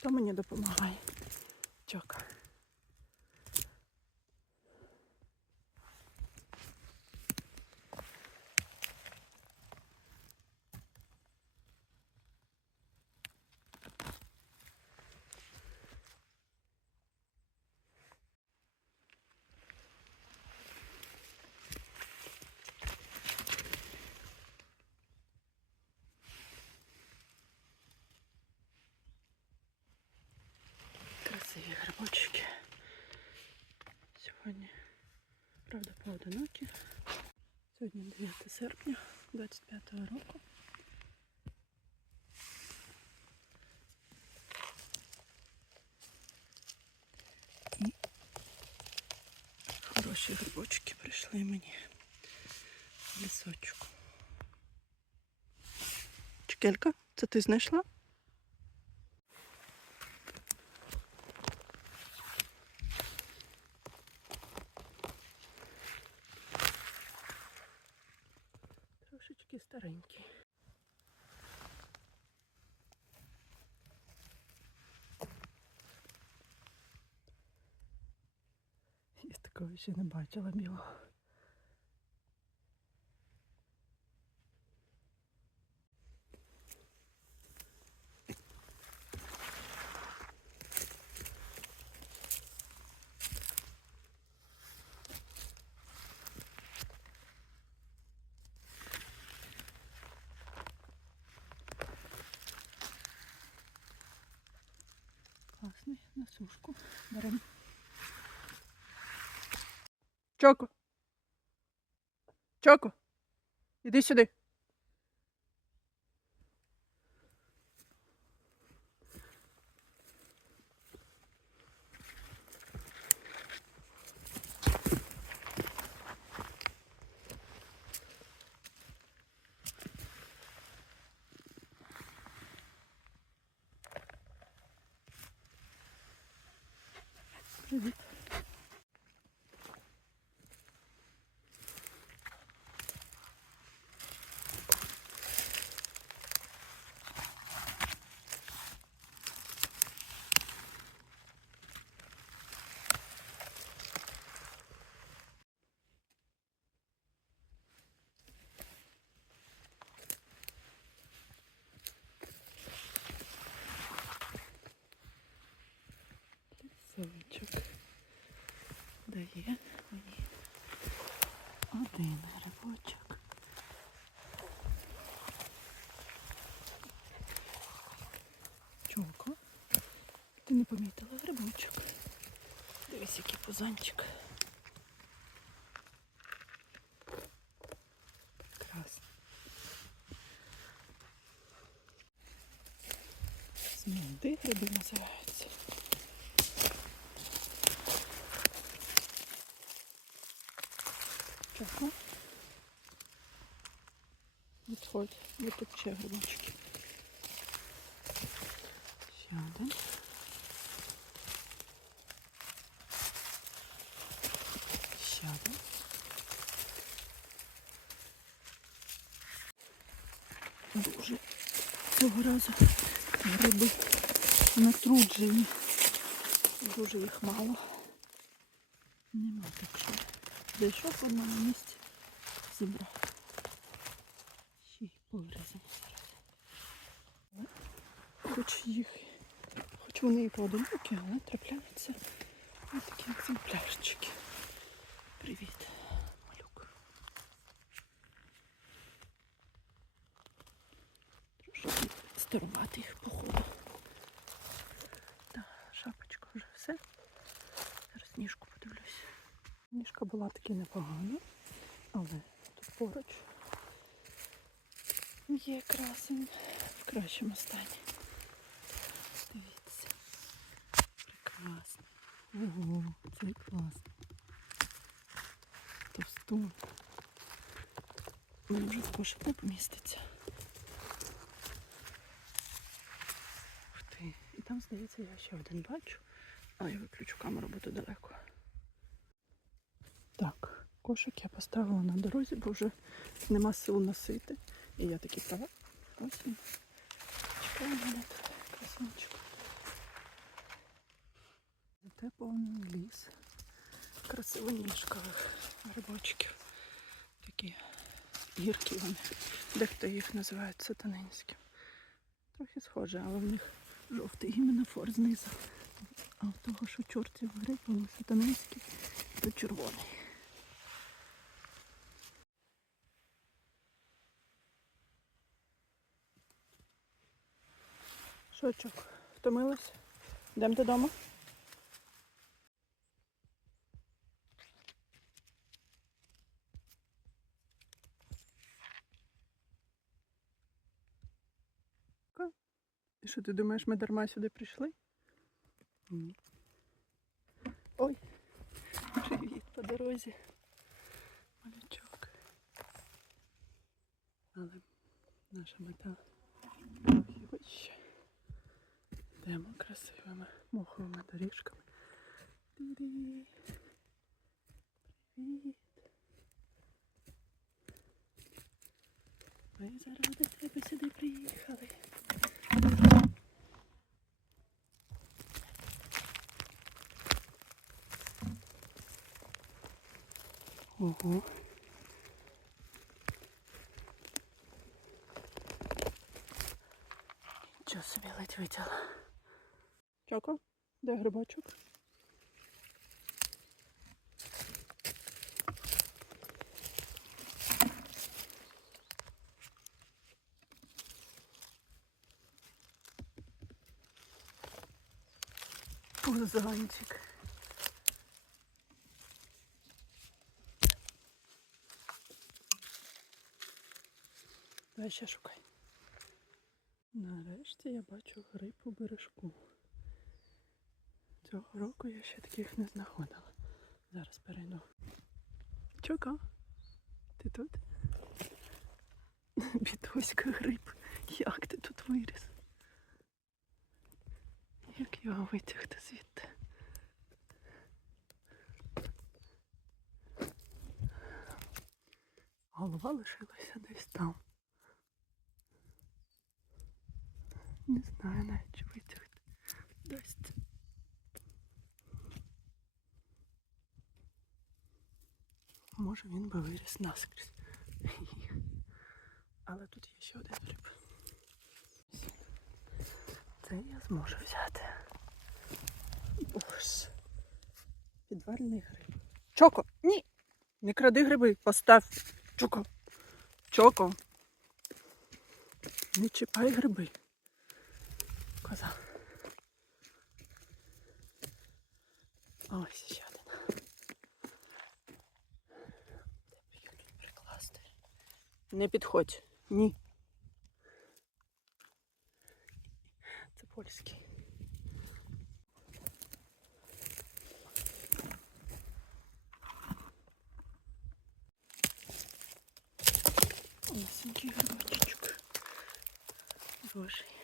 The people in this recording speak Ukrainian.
Хто мені допомагає? Чока. Красиві грибочки. Сьогодні, правда, поодинокі. Сьогодні 9 серпня 25 року. І хороші грибочки прийшли мені в лісочку. Чекелька, це ти знайшла? Старенькі. Я такого ще не бачила білого. На сушку. Беремо. Чоку. Чоку. Іди сюди. Привіт. Лісовичок дає мені один грибочок. Чоко, ти не помітила грибочок? Дивись, який пузанчик. Прекрасно. Змінди гриби називаються. Чого? Відходь, бо тут ще грибочки. Ще один. Ще один. Дуже цього разу гриби натруджені. Дуже їх мало. Нема так що. Зайшов в одному місці, зібрав. Ще й повирізав зараз. Хоч їх, хоч вони і поодинокі, але трапляються ось такі екземплярчики. Привіт, Старувати їх походу. Так, шапочка вже все. Зараз ніжку подивлюсь. Ніжка була таки непогана, але тут поруч є красень в кращому стані. Дивіться. Прекрасно. Ого, це класно. Товстун. Він вже в кошик не поміститься. Ух ти. І там, здається, я ще один бачу. Але я виключу камеру, бо тут далеко. Так, кошик я поставила на дорозі, бо вже нема сил носити. І я такі права. Ось він. Чекаю мене тут, красунчик. Росте повний ліс. Красивоніжкових грибочків. Такі гіркі вони. Дехто їх називає сатанинським. Трохи схоже, але в них жовтий іменно фор знизу. А в того, що чортів гриб, сатанинський, то червоний. Шочок, втомилась? Йдемо додому. Що ти думаєш, ми дарма сюди прийшли? Ні. Ой, привіт по дорозі. Малючок. Але наша мета трохи. Йдемо красивими моховими доріжками. Тирі. Привіт. Ми заради тебе сюди приїхали. Ого. Нічого собі ледь витягла. Чоко, де грибочок? Пузанчик. Ще шукай. Нарешті я бачу гриб у бережку. Цього року я ще таких не знаходила. Зараз перейду. Чока, ти тут? Бідоська гриб. Як ти тут виріс? Як його витягти звідти? Голова лишилася десь там. Не знаю навіть чи витягти. Дасть. Може він би виріс наскрізь. Але тут є ще один гриб. Це я зможу взяти. Боже. Підвальний гриб. Чоко! Ні! Не кради гриби, постав. Чоко. Чоко. Не чіпай гриби. Коза. Ось ще один. Де б їх тут прикласти? Не підходь. Ні. Це польський. Масенький грибочечок. Божий.